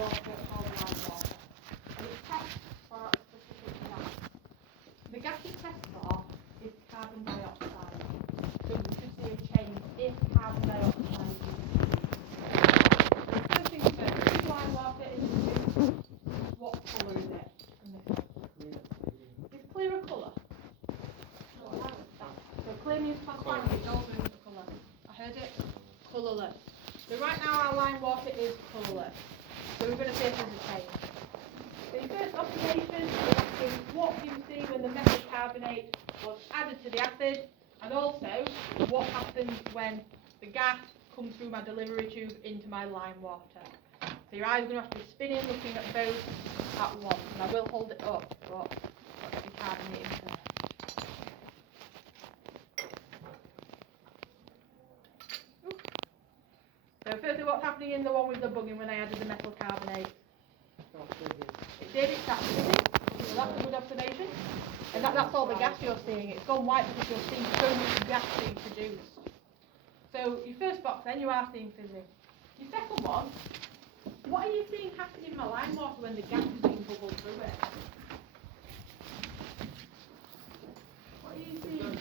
water called lime water. And it tests for a specific gas. The gas it tests for is carbon dioxide. So you should see a change if carbon dioxide is increased. The first thing first, this lime water is produced. What colour is it? Is clear a colour? So clear means transparent, it also means colour. I heard it? Colourless. So right now our lime water is colourless. So we're going to see if there's a change. So your first observation is asking what do you see when the metal carbonate was added to the acid, and also what happens when the gas comes through my delivery tube into my lime water. So your eyes are going to have to be spinning, looking at both at once. And I will hold it up, but I'll get the carbonate into it. So firstly, what's happening in the one with the bugging when I added the metal carbonate? It did, it started fizzing. So that's a good observation. And that's all the gas you're seeing. It's gone white because you're seeing so much gas being produced. So your first box then, you are seeing fizzing. Your second one, what are you seeing happen in my lime water when the gas is being bubbled through it? What are you seeing?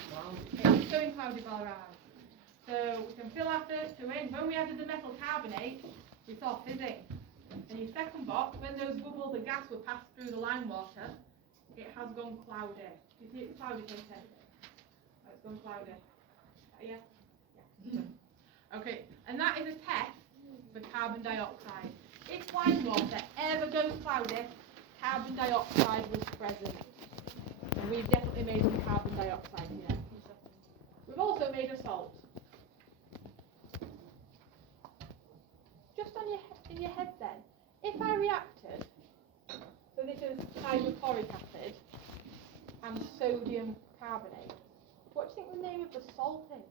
It's going cloudy, alright. So we can fill our first two in. When we added the metal carbonate, we saw fizzing. And your second box, when those bubbles of gas were passed through the lime water, it has gone cloudy. Do you see it's cloudy, Katie? Oh, it's gone cloudy. Yeah? Yeah. Okay, and that is a test for carbon dioxide. If lime water ever goes cloudy, carbon dioxide was present. And we've definitely made some carbon dioxide here. We've also made a salt. Just on in your head then, if I reacted, so this is hydrochloric acid and sodium carbonate, what do you think the name of the salt is?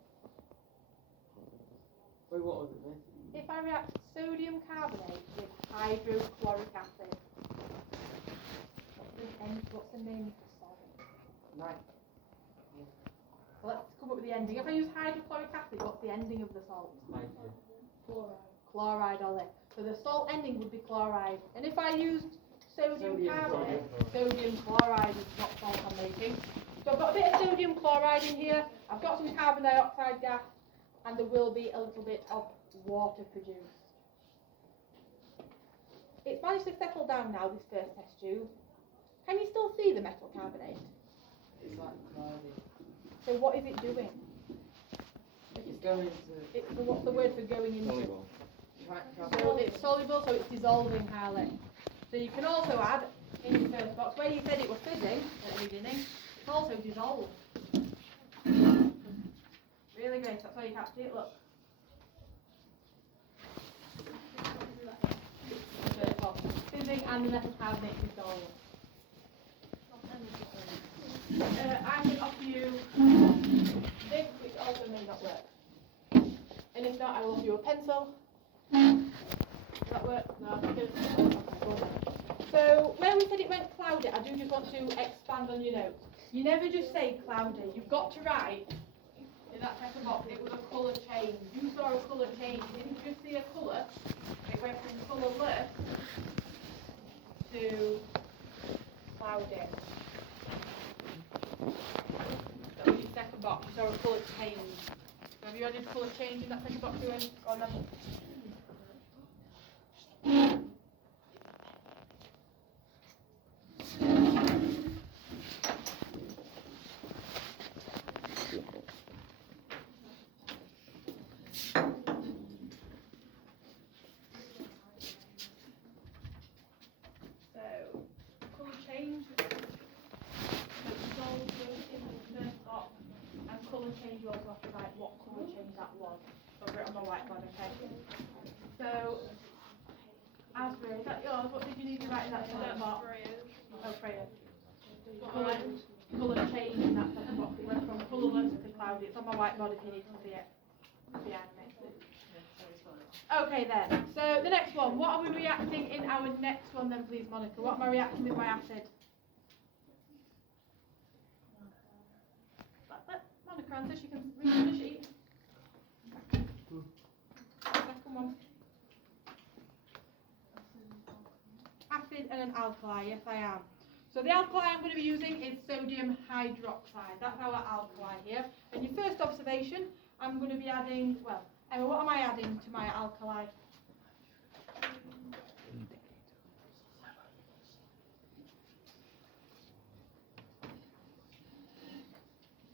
Wait, what was it then? If I react sodium carbonate with hydrochloric acid, what's the name of the salt? Right. Well, let's come up with the ending. If I use hydrochloric acid, what's the ending of the salt? Chloride. Chloride, Ollie. So the salt ending would be chloride. And if I used sodium carbonate, sodium chloride is what salt I'm making. So I've got a bit of sodium chloride in here, I've got some carbon dioxide gas, and there will be a little bit of water produced. It's managed to settle down now, this first test tube. Can you still see the metal carbonate? It's like cloudy. So what is it doing? It's going into... So what's the word for going into? Soluble. So it's soluble, so it's dissolving, Harley. So you can also add in your first box, where you said it was fizzing at the beginning, it's also dissolved. Really great, that's why you can't see it, look. First box, fizzing and the metal carbonate dissolved. I'm going to offer you this, which also may not work. And if not, I will offer you a pencil. Does that work? No, because, so where we said it went cloudy, I do just want to expand on your notes. You never just say cloudy. You've got to write in that second box. It was a colour change. You saw a colour change. You didn't just see a colour. It went from colourless to cloudy. That was your second box. You saw a colour change. So have you added colour change in that second box? Or no? Change, you also have to write what colour change that was. So I've written on my whiteboard, okay? So, Asbury, is that yours? What did you need to write in that second box? Oh, Freya. Colour change in that second box. It went from colourless to cloudy. It's on my whiteboard if you need to see it behind me. Okay then, so the next one. What are we reacting in our next one then, please, Monica? What am I reacting with my acid? Monica answer, she can read on the sheet. Second one. acid and an alkali? Yes, I am. So the alkali I'm going to be using is sodium hydroxide. That's our alkali here. And your first observation, I'm going to be adding, well, Emma, what am I adding to my alkali?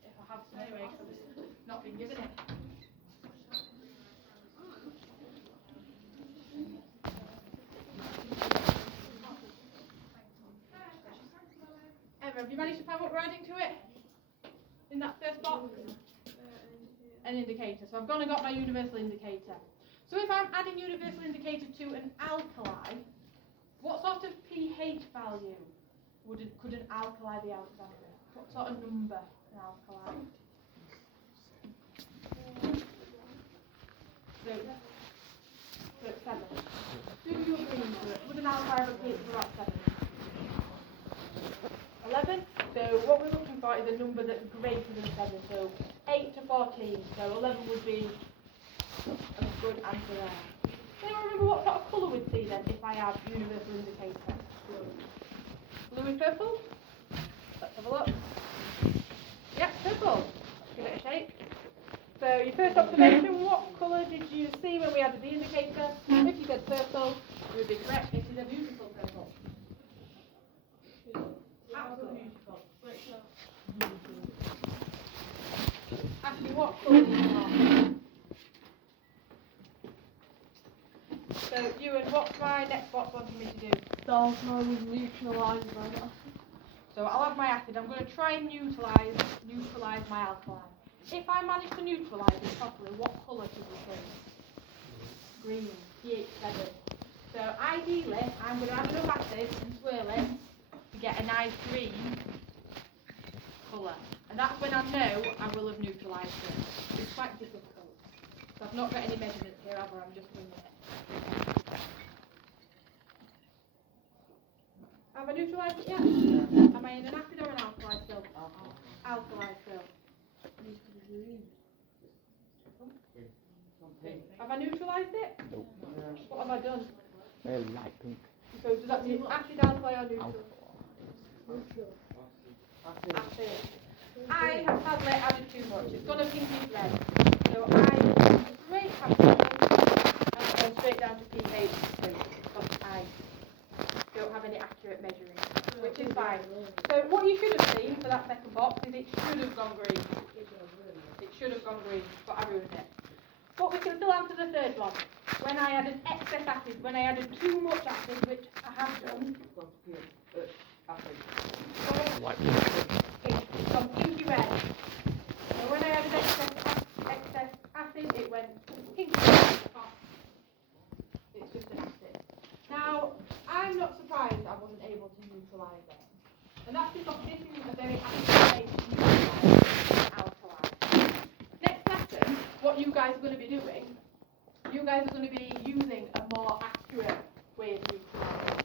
If I have some anyway, 'cause I've not been given it. Emma, have you managed to find what we're adding to it? In that first box? An indicator. So I've gone and got my universal indicator. So if I'm adding universal indicator to an alkali, what sort of pH value could an alkali be out of? What sort of number an alkali? So it's 7. Do you agree to it? Would an alkali have a pH of about 7? 11. So what we're looking for is a number that's greater than 7. So 8 to 14. So 11 would be a good answer there. Can you remember what sort of colour we'd see then if I have universal indicator? Blue and purple? Let's have a look. Yep, purple. Let's give it a shake. So your first observation, what colour did you see when we added the indicator? If you said purple, you would be correct. It is a beautiful purple. Absolutely beautiful. Ask me what colour do you want? So, Ewan, what's my next box wanting me to do? Dark mode is neutralised by the acid. So I'll add my acid. I'm going to try and neutralise my alkali. If I manage to neutralise it properly, what colour should we see? Green, pH 7. So ideally, I'm going to add enough acid and swirl it to get a nice green colour. And that's when I know I will have neutralised it. It's quite difficult. So I've not got any measurements here, have I? I'm just winging it. Have I neutralised it yet? Am I in an acid or an alkali still? Alkali still. Have I neutralised it? Nope. What have I done? Very light pink. So does that mean acid, alkali or neutral? Acid. Acid. I have sadly added too much. It's gone a pinkish red. So I straight and go straight down to pH 3 because I don't have any accurate measuring, which is fine. So what you should have seen for that second box is it should have gone green. It should have gone green, but I ruined it. But we can still answer the third one. When I added excess acid, when I added too much acid, which I have done, Acid. Light pink. it's gone pinky red. So when I added excess acid, it went pinky red. It's just an acid. Now, I'm not surprised I wasn't able to neutralise it. And that's because this is a very acid way to neutralise alkali. Next lesson, what you guys are going to be doing, you guys are going to be using a more accurate way of neutralising.